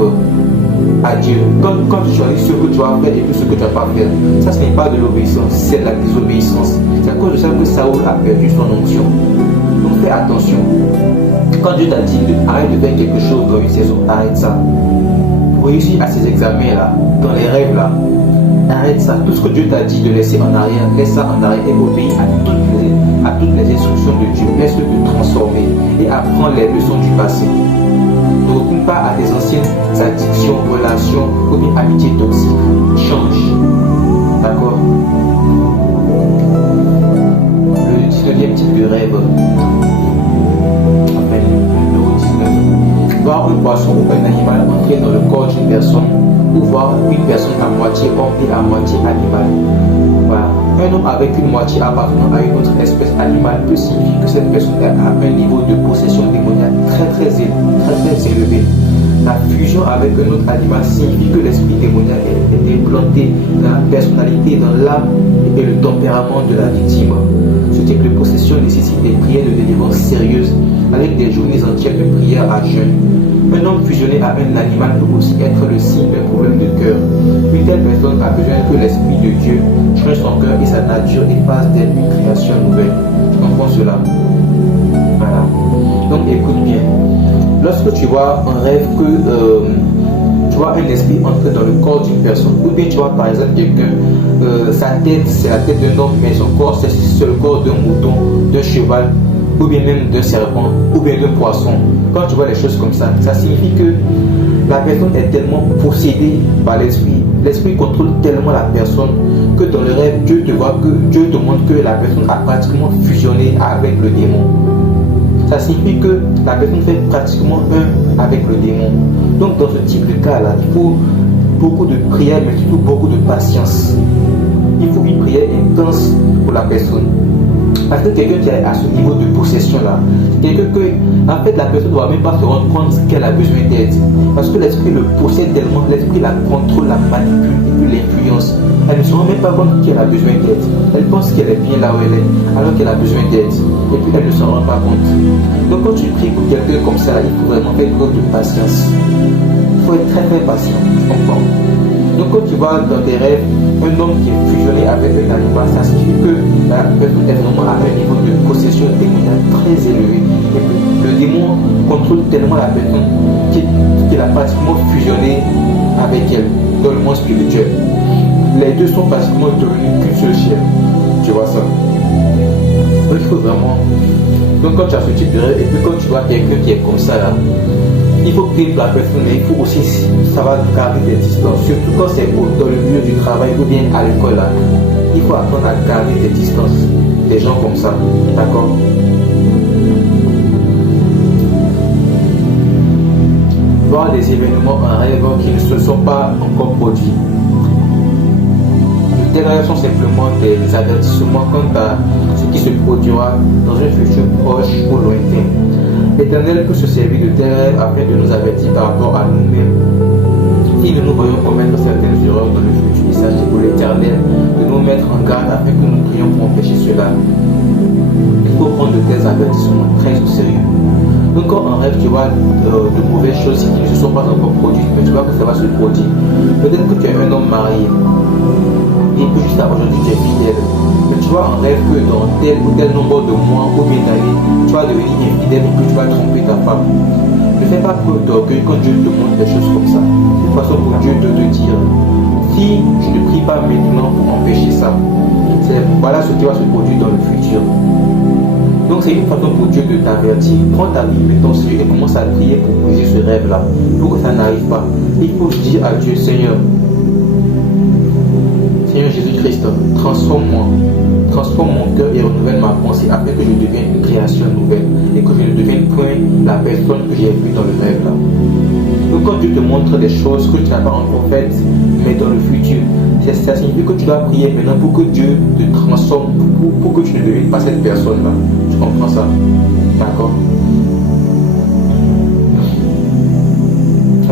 à Dieu, quand tu choisis ce que tu vas faire et tout ce que tu vas pas faire, ça ce n'est pas de l'obéissance, c'est de la désobéissance. C'est à cause de ça que Saoul a perdu son onction. Donc fais attention. Quand Dieu t'a dit arrête de faire quelque chose dans une saison, arrête ça. Pour réussir à ces examens là, dans les rêves là, arrête ça. Tout ce que Dieu t'a dit de laisser en arrière, laisse ça en arrière et obéis à toutes les instructions de Dieu. Laisse-le te transformer et apprends les leçons du passé. Ne retourne pas à tes anciennes addictions, relations ou une amitié toxique. Change. D'accord? Le 19e type de rêve. Enfin, numéro 19. Voir un poisson ou un animal entrer dans le corps d'une personne ou voir une personne à moitié homme et à moitié animal. Voilà. Un homme avec une moitié appartenant à une autre espèce animale peut signifier que cette personne a un niveau de possession démoniaque très élevé. La fusion avec un autre animal signifie que l'esprit démoniaque est implanté dans la personnalité, dans l'âme et le tempérament de la victime. Ce type de possession nécessite des prières de délivrance sérieuses avec des journées entières de prière à jeûne. Un homme fusionné à un animal peut aussi être le signe d'un problème de cœur. Une telle personne a besoin que l'Esprit de Dieu change son cœur et sa nature et fasse d'elle une création nouvelle. Comprends cela. Voilà. Donc écoute bien. Lorsque tu vois un rêve que tu vois un esprit entrer dans le corps d'une personne, ou bien tu vois par exemple quelqu'un, sa tête c'est la tête d'un homme, mais son corps c'est le corps d'un mouton, d'un cheval, ou bien même d'un serpent, ou bien d'un poisson. Quand tu vois les choses comme ça signifie que la personne est tellement possédée par l'esprit. L'esprit contrôle tellement la personne que dans le rêve, Dieu te montre que la personne a pratiquement fusionné avec le démon. Ça signifie que la personne fait pratiquement un avec le démon. Donc dans ce type de cas-là, il faut beaucoup de prière, mais surtout beaucoup de patience. Il faut une prière intense pour la personne. Parce que quelqu'un qui est à ce niveau de possession-là, quelqu'un que, en fait, la personne ne doit même pas se rendre compte qu'elle a besoin d'aide. Parce que l'esprit le possède tellement, l'esprit la contrôle, la manipule et puis l'influence. Elle ne se rend même pas compte qu'elle a besoin d'aide. Elle pense qu'elle est bien là où elle est, alors qu'elle a besoin d'aide. Et puis elle ne s'en rend pas compte. Donc quand tu pries pour quelqu'un comme ça, il faut vraiment faire preuve de patience. Il faut être très patient, tu comprends? Donc quand tu vois dans tes rêves un homme qui est fusionné avec un animal, ça signifie que la personne est vraiment à un niveau de possession démoniaque très élevé. Et puis le démon contrôle tellement la personne qu'il a pratiquement fusionné avec elle dans le monde spirituel. Les deux sont pratiquement devenus qu'une seule chair. Tu vois ça? Donc il faut vraiment... Donc quand tu as ce type de rêve et puis quand tu vois quelqu'un qui est comme ça là, il faut prier pour la personne, mais il faut aussi savoir garder des distances, surtout quand c'est dans le milieu du travail ou bien à l'école là. Il faut apprendre à garder des distances des gens comme ça, d'accord? Voir des événements en rêve qui ne se sont pas encore produits. De tels rêves sont simplement des avertissements quant à ce qui se produira dans un futur proche ou lointain. L'Éternel peut se servir de tels rêves afin de nous avertir par rapport à nous-mêmes. Si nous nous voyons commettre certaines erreurs dans le futur, il s'agit pour l'Éternel de nous mettre en garde afin que nous prions pour empêcher cela. Il faut prendre de tels avertissements très au sérieux. Donc quand en rêve tu vois de mauvaises choses qui ne se sont pas encore produites, mais tu vois que ça va se produire. Peut-être que tu es un homme marié et que jusqu'à aujourd'hui tu es fidèle. Mais tu vois en rêve que dans tel ou tel nombre de mois ou bien d'années, tu vas devenir infidèle et que tu vas tromper ta femme. Ne fais pas preuve d'orgueil quand Dieu te montre des choses comme ça. C'est une façon pour Dieu de te dire, si je ne prie pas maintenant pour empêcher ça, voilà ce qui va se produire dans le futur. Donc c'est une façon pour Dieu de t'avertir. Prends ta vie maintenant et commence à prier pour briser ce rêve-là, pour que ça n'arrive pas. Il faut dire à Dieu, Seigneur Jésus-Christ, transforme-moi, transforme mon cœur et renouvelle ma pensée afin que je devienne une création nouvelle et que je ne devienne point la personne que j'ai vue dans le rêve là. Donc quand Dieu te montre des choses que tu n'as pas encore faites, mais dans le futur, ça signifie que tu dois prier maintenant pour que Dieu te transforme, pour que tu ne deviennes pas cette personne là. Tu comprends ça? D'accord?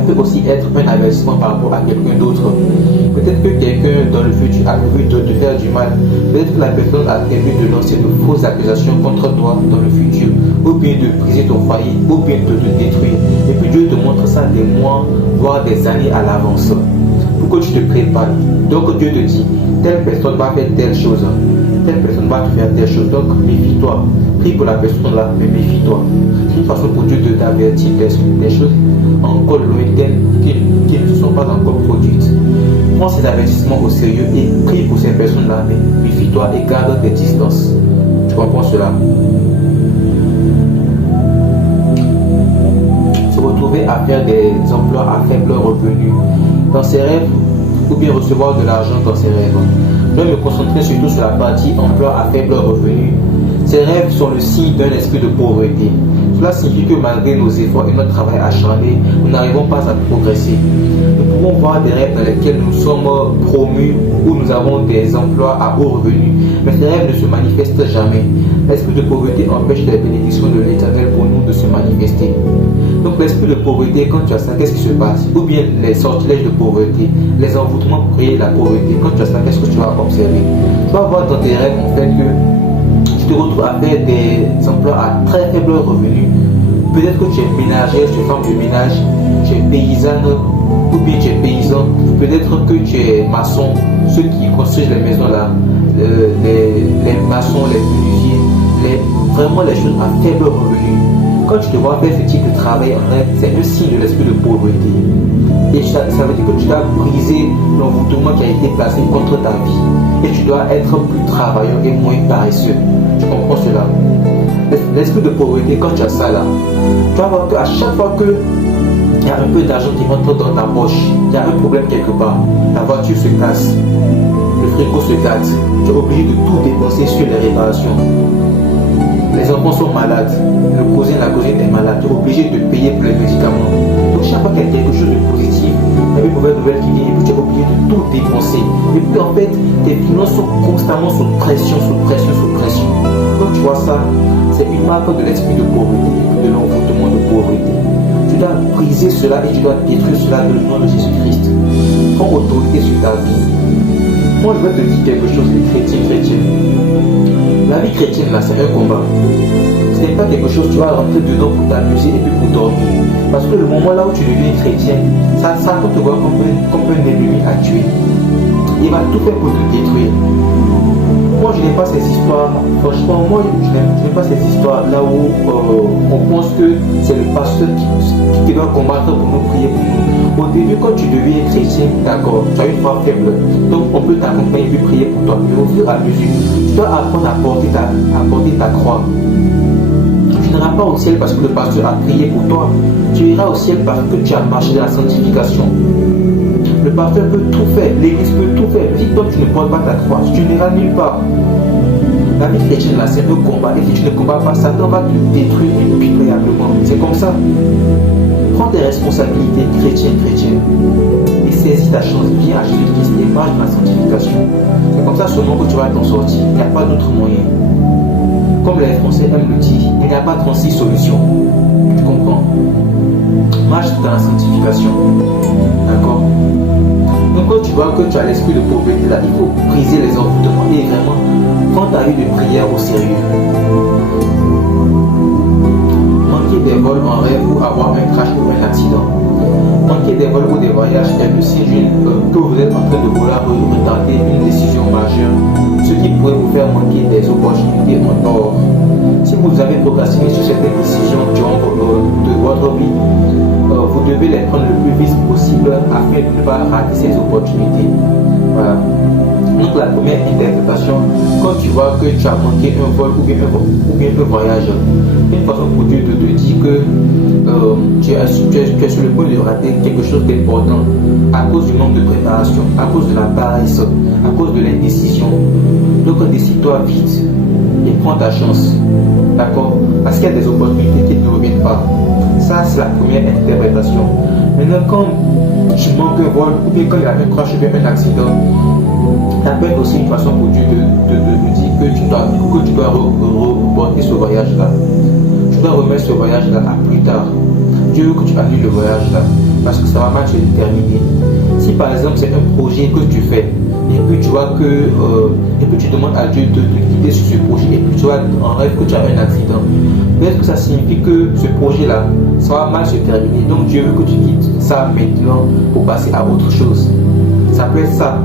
peut aussi être un avertissement par rapport à quelqu'un d'autre. Peut-être que quelqu'un dans le futur a prévu de te faire du mal. Peut-être que la personne a prévu de lancer de fausses accusations contre toi dans le futur, ou bien de briser ton foyer, ou bien de te détruire. Et puis Dieu te montre ça des mois, voire des années à l'avance, pour que tu te prépares. Donc Dieu te dit, telle personne va faire telle chose, telle personne va te faire telle chose, donc méfie-toi. Prie pour la personne là, mais méfie-toi. C'est une façon pour Dieu de t'avertir des choses encore lointaines qui ne se sont pas encore produites. Prends ces avertissements au sérieux et prie pour ces personnes-là, mais méfie-toi et garde tes distances. Tu comprends cela? Se retrouver à faire des emplois à faible revenu dans ses rêves ou bien recevoir de l'argent dans ses rêves. Je vais me concentrer surtout sur la partie emploi à faible revenu. Ces rêves sont le signe d'un esprit de pauvreté. Cela signifie que malgré nos efforts et notre travail acharné, nous n'arrivons pas à progresser. Nous pouvons voir des rêves dans lesquels nous sommes promus ou nous avons des emplois à haut revenu, mais ces rêves ne se manifestent jamais. L'esprit de pauvreté empêche les bénédictions de l'Éternel pour nous de se manifester. Donc l'esprit de pauvreté, quand tu as ça, qu'est-ce qui se passe? Ou bien les sortilèges de pauvreté, les envoûtements pour créer la pauvreté, quand tu as ça, qu'est-ce que tu vas observer? Tu vas voir dans tes rêves en fait que tu te retrouves à faire des emplois à très faible revenu. Peut-être que tu es ménagère, tu es femme de ménage, tu es paysanne ou bien tu es paysan. Peut-être que tu es maçon, ceux qui construisent les maisons là, les maçons, les menuisiers, vraiment les choses à faible revenu. Quand tu te vois faire ce type de travail, en fait, c'est un signe de l'esprit de pauvreté. Et ça veut dire que tu dois briser l'envoûtement qui a été placé contre ta vie. Et tu dois être plus travailleur et moins paresseux. Tu comprends cela? L'esprit de pauvreté, quand tu as ça là, tu vas voir qu'à chaque fois qu'il y a un peu d'argent qui rentre dans ta poche, il y a un problème quelque part. Ta voiture se casse, le frigo se gâte, tu es obligé de tout dépenser sur les réparations. Les enfants sont malades, le cousin, la cousine est malade, tu es obligé de payer pour les médicaments. Donc chaque fois qu'il y a quelque chose de positif, il y a une mauvaise nouvelle qui vient et puis tu es obligé de tout dépenser. Et puis en fait, tes finances sont constamment sous pression, sous pression, sous pression. Donc tu vois ça, c'est une marque de l'esprit de pauvreté et de l'envoûtement de pauvreté. Tu dois briser cela et tu dois détruire cela dans le nom de Jésus-Christ. Prends autorité sur ta vie. Moi je vais te dire quelque chose, les chrétiens. La vie chrétienne là, c'est un combat. Ce n'est pas quelque chose, tu vas rentrer dedans pour t'amuser et puis pour dormir. Parce que le moment là où tu deviens chrétien, ça peut te voir comme un ennemi à tuer. Il va tout faire pour te détruire. Moi je n'aime pas ces histoires, franchement moi je n'aime pas ces histoires là où on pense que c'est le pasteur qui doit combattre pour nous, prier pour nous. Au début quand tu deviens chrétien, d'accord, tu as une foi faible, donc on peut t'accompagner et prier pour toi. Mais au fur et à mesure, tu dois apprendre à porter ta croix. Tu n'iras pas au ciel parce que le pasteur a prié pour toi, tu iras au ciel parce que tu as marché dans la sanctification. Le pasteur peut tout faire, l'église peut tout faire. Si toi tu ne portes pas ta croix, tu n'iras nulle part. La vie chrétienne là, c'est un combat. Et si tu ne combats pas, Satan va te détruire impitoyablement. C'est comme ça. Prends tes responsabilités chrétiennes et saisis ta chance. Viens à Jésus-Christ et marche dans la sanctification. C'est comme ça seulement que tu vas t'en sortir. Il n'y a pas d'autre moyen. Comme les Français aiment le dire, il n'y a pas 36 solutions. Tu comprends? Marche dans la sanctification. D'accord? Donc quand tu vois que tu as l'esprit de pauvreté là, il faut briser les envoûtements et vraiment prendre ta vie de prière au sérieux. Manquer des vols en rêve ou avoir un crash ou un accident. Manquer des vols ou des voyages est le signe que vous êtes en train de vouloir retarder une décision majeure, ce qui pourrait vous faire manquer des opportunités en or. Si vous avez procrastiné sur certaines décisions durant votre vie, vous devez les prendre le plus vite possible afin de ne pas rater ces opportunités. Voilà. Donc la première interprétation, quand tu vois que tu as manqué un vol ou bien un voyage, une façon pour Dieu de te dire que tu es sur le point de rater quelque chose d'important à cause du manque de préparation, à cause de la paresse, à cause de l'indécision. Donc décide-toi vite et prends ta chance. D'accord? Parce qu'il y a des opportunités qui ne reviennent pas. Ça, c'est la première interprétation. Maintenant, quand tu manques un vol ou bien quand il y a un crash ou bien un accident, ça peut être aussi une façon pour Dieu de dire que tu dois reporter ce voyage-là. Tu dois remettre ce voyage-là à plus tard. Dieu veut que tu annules le voyage-là parce que ça va mal se terminer. Si par exemple c'est un projet que tu fais et puis tu vois que et puis tu demandes à Dieu de te guider sur ce projet et puis tu vois en rêve que tu as un accident, peut-être que ça signifie que ce projet-là ça va mal se terminer. Donc Dieu veut que tu quittes ça maintenant pour passer à autre chose. Ça peut être ça.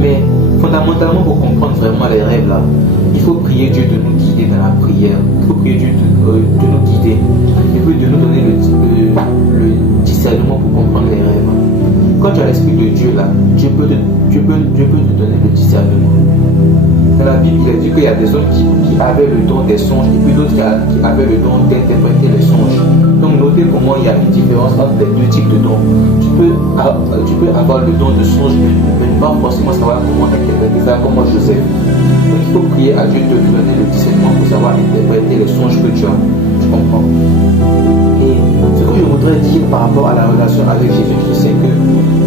Mais fondamentalement, pour comprendre vraiment les rêves là, il faut prier Dieu de nous guider dans la prière. Il faut prier Dieu de nous guider. Il faut de nous donner le discernement pour comprendre les rêves. Quand tu as l'Esprit de Dieu là, Dieu peut te donner le discernement. Dans la Bible, il a dit qu'il y a des hommes qui avaient le don des songes et puis d'autres qui avaient le don d'interpréter les songes. Donc notez comment il y a une différence entre les deux types de dons. Tu peux avoir le don de songe, mais pas forcément savoir comment interpréter ça, comme Joseph. Donc il faut prier à Dieu de lui donner le discernement pour savoir interpréter les songes que tu as. Tu comprends? Et ce que je voudrais dire par rapport à la relation avec Jésus-Christ, c'est que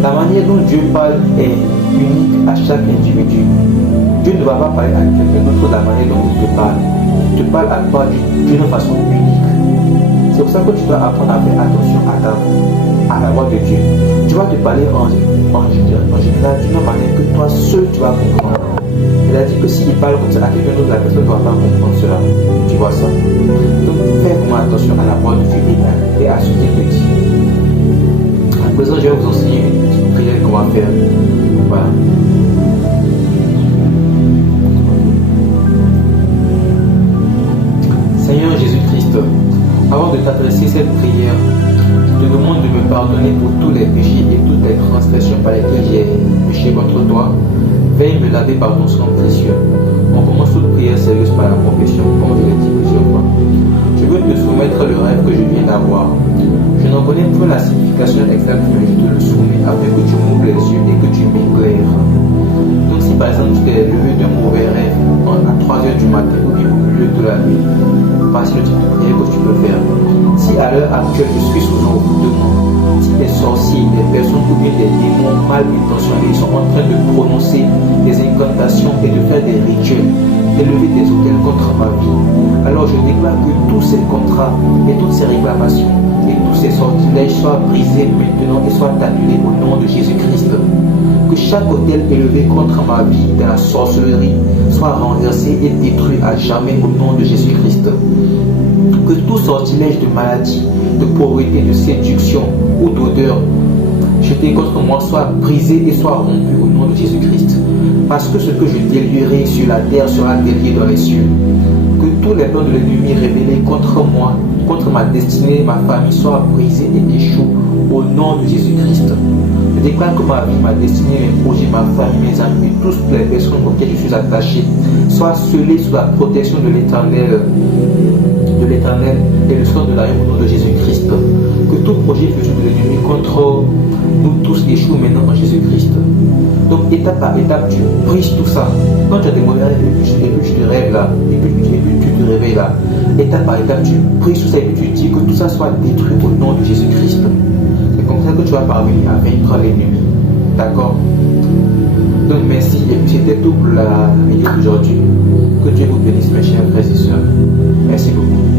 la manière dont Dieu parle est unique à chaque individu. Dieu ne va pas parler à quelqu'un d'autre de la manière dont il te parle. Il te parle à toi d'une façon unique. C'est pour ça que tu dois apprendre à faire attention à la voix de Dieu. Tu vas te parler en général d'une manière que toi seul tu vas comprendre. Il a dit que s'il parle comme ça à quelqu'un d'autre, la personne ne va pas comprendre cela. Tu vois ça. Donc fais vraiment attention à la voix de Dieu et à ce qu'il te dit. À présent, je vais vous enseigner une petite prière qu'on va faire. Voilà. Seigneur Jésus-Christ, avant de t'adresser cette prière, je te demande de me pardonner pour tous les péchés et toutes les transgressions par lesquelles j'ai péché contre toi. Veuille me laver par ton sang précieux. On commence toute prière sérieuse par la confession, comme je l'ai dit plusieurs fois. Je veux te soumettre le rêve que je viens d'avoir. Je n'en connais plus la signification exacte, mais je te le soumets afin que tu m'ouvres les yeux et que tu m'éclaires. Donc si par exemple tu t'es levé d'un mauvais rêve à 3h du matin ou bien au milieu de la nuit, voici le type de prière que tu peux faire. Si à l'heure actuelle je suis sous envoûtement, si des sorciers, des personnes ou bien des démons mal intentionnés sont en train de prononcer des incantations et de faire des rituels, d'élever des autels contre ma vie, alors je déclare que tous ces contrats et toutes ces réclamations et tous ces sortilèges soient brisés maintenant et soient annulés au nom de Jésus-Christ. Que chaque autel élevé contre ma vie dans la sorcellerie soit renversé et détruit à jamais au nom de Jésus-Christ. Que tout sortilège de maladie, de pauvreté, de séduction ou d'odeur jeté contre moi soit brisé et soit rompu au nom de Jésus-Christ. Parce que ce que je délierai sur la terre sera délié dans les cieux. Que tous les plans de l'ennemi révélés contre moi, contre ma destinée, ma famille soient brisés et échouent au nom de Jésus-Christ. Je déclare que ma vie, ma destinée, mes projets, ma famille, mes amis, toutes les personnes auxquelles je suis attaché soient scellés sous la protection de l'Éternel et le sang de l'agneau au nom de Jésus-Christ. Que tout projet futur de l'ennemi contre nous tous échoue maintenant en Jésus-Christ. Donc étape par étape, tu brises tout ça. Quand tu as des mauvais rêves et puis tu te rêves là, et puis tu te réveilles là, étape par étape, tu brises tout ça et puis tu dis que tout ça soit détruit au nom de Jésus-Christ. C'est comme ça que tu vas parvenir à vaincre l'ennemi. D'accord? Donc merci et puis c'était tout pour la vidéo d'aujourd'hui. Que Dieu vous bénisse mes chers frères et sœurs. Merci beaucoup.